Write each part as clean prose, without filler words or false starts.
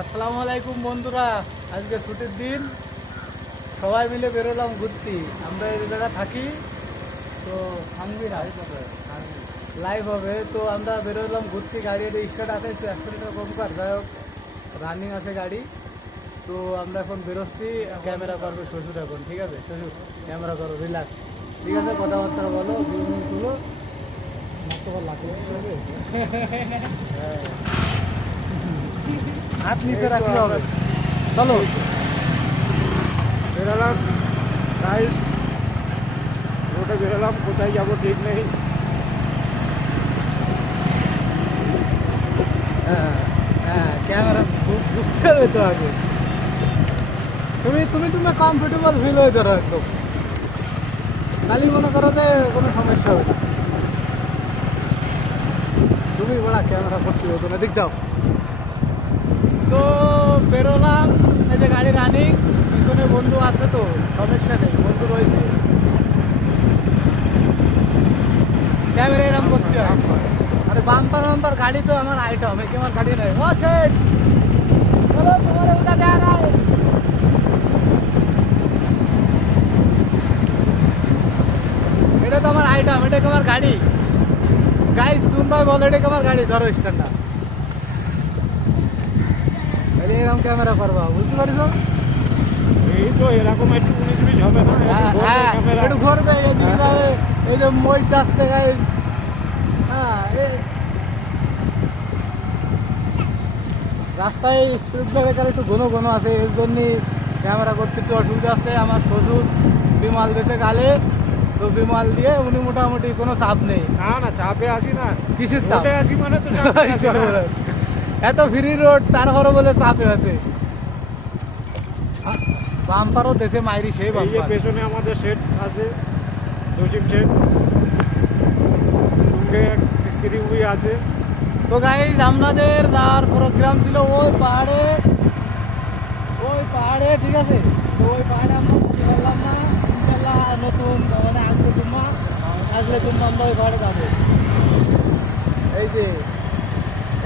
আসসালামু আলাইকুম বন্ধুরা, আজকে ছুটির দিন, সবাই মিলে বেরোলাম ঘুরতে। আমরা এই জায়গায় থাকি তো লাইভ হবে, তো আমরা বেরোলাম ঘুরতে। গাড়ি স্টার্ট আছে, একটু অ্যাক্সিডেন্টের কম কর, যাই হোক রানিং আছে গাড়ি। তো আমরা এখন বেরোচ্ছি, ক্যামেরা করবে শ্বশুর এখন। ঠিক আছে শ্বশুর, ক্যামেরা করো, রিল্যাক্স। ঠিক আছে, কথাবার্তা বলো, 2 মিনিট তুলো। হ্যাঁ, হাত নিচে রাখলে হবে। চলো বেরোলাম গাইস, রোডে বেরোলাম, কোথায় যাবো ঠিক নেই। হ্যাঁ হ্যাঁ, ক্যামেরা বুঝতে হবে তো আগে। তুমি তুমি তুমি কমফোর্টেবল ফিল হয়ে ধরো একদম, খালি মনে করো যে কোনো সমস্যা হবে না। তুমি বড়া ক্যামেরা করতে হবে, তুমি দিক দাও। তো বেরোলাম, এই যে গাড়ি রানিং, পিছনে বন্ধু আছে, তো সমস্যা নেই, বন্ধু রয়েছে। ক্যামেরা এরকম করতে হয়। আরে বাম্পার বাম্পার গাড়ি তো আমার আইটেম, এই আমার গাড়ি নেই। ও শেট, চলো তোমার উঠা যা না। এটা তো আমার আইটেম, এটা আমার গাড়ি। গাইস তুমি ভাই বলো, এটা আমার গাড়ি, ধরো স্ট্যান্ডটা। এরকম ক্যামেরা করবা, বুঝতে পারিস? এই তো এরকম একটু 19-20 হবে না, হ্যাঁ, একটু ঘুরবে, এদিকে যাবে, এই যে মই যাচ্ছে গাইস। হ্যাঁ, রাস্তায় স্পিড ব্রেকার একটু ঘন ঘন আছে, এর জন্য ক্যামেরা করতে একটু অসুবিধা আছে। আমার শ্বশুর বিমাল দিতে গালে, তো বিমাল দিয়ে উনি মোটামুটি কোনো চাপ নেই। না না, চাপে আসি না, কিসের চাপ? রোডে আসি মানে তো চাপে আসি না। এত ফ্রি রোড, তারপরে বলে চাপে আছে। বাম্পারও দেখে মাইরি সেই এই যে বাম্পার। পেছনে আমাদের শেড আছে, জসিম শেড, সঙ্গে এক স্ত্রী উই আছে। তো গাইজ আমাদের যাওয়ার প্রোগ্রাম ছিল ওই পাহাড়ে, ঠিক আছে। তো ওই পাহাড়ে আমরা উঠতে পারলাম না, ইনশাল্লাহ নতুন মানে আসলে জন্য আমরা ওই পাহাড়ে যাবো। এই যে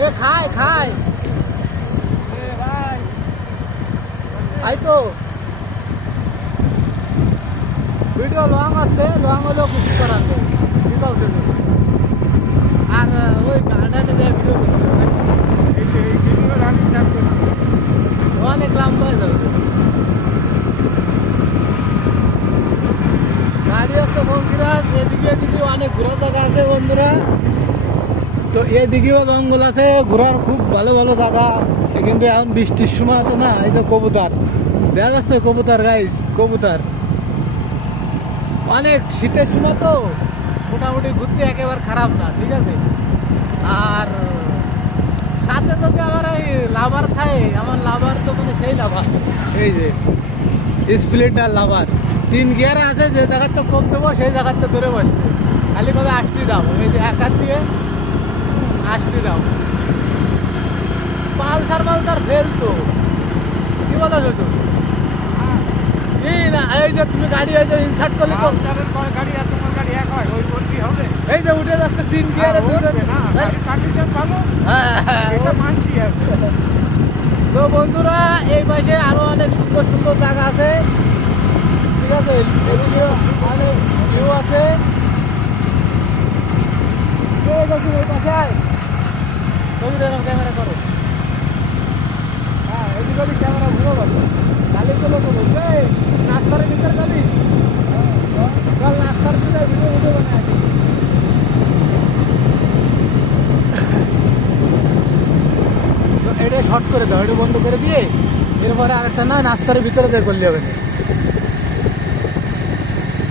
এ খাই ভাই, আই তো ভিডিও লং আছে, লং হলেও কিছু করার নেই, ঠিক আছে। আর ওই গার্ডেনে যে ভিডিও করতে হবে, এই যে এই ভিডিও রানিং থাকবে না। অনেক লম্বা হয়ে যাবে। গাড়ি আছে বন্ধুরা, এদিকে অনেক ঘোরার জায়গা আছে বন্ধুরা। তো এদিকেও জঙ্গল আছে, ঘোরার খুব ভালো ভালো জায়গা। কিন্তু এখন বৃষ্টির সময় তো না, এই তো কবুতর দেখা যাচ্ছে, কবুতর গাইস, কবুতর। অনেক শীতের সময় তো মোটামুটি ঘুরতে একেবারে খারাপ না, ঠিক আছে। আর সাথে যদি আমার এই লাভার থাকে, আমার লাভার তো মানে সেই লাভার, এই যে স্প্লেন্ডার লাভার 3 গিয়ার আছে, যে জায়গার তো কম দেবো সেই জায়গার তো ধরে বসবে, খালি কবে 8টি দাম, এই যে 1 হাত দিয়ে 8টি দাম। পালসার ফেলতো, কি বলো শুধু এই না, এই যে তুমি গাড়ি এই যে ইনসার্ট করলে তো গাড়ি আর তোমার গাড়ি এক হয়, ওই বলবি হবে। এই যে উঠে যাচ্ছে 3 গিয়ারে কন্ডিশন ভালো, হ্যাঁ। এটা মানছি আর। তো বন্ধুরা, এই পাশে আরো অনেক সুন্দর সুন্দর জায়গা আছে, ঠিক আছে। এদিকে অনেক ভিউ আছে, ওই পাশে আয়, ক্যামেরা করো। হ্যাঁ, এদিকে ক্যামেরা ঘুরো গেল, খালি চলো নাস্তার ভিতরে যাবি, চল নাস্তার ভিতরে ভিডিও বানায়। এটা শর্ট করে দাও, এটা বন্ধ করে দিয়ে এরপরে আরেকটা না নাস্তার ভিতরে বের করলে হবে না।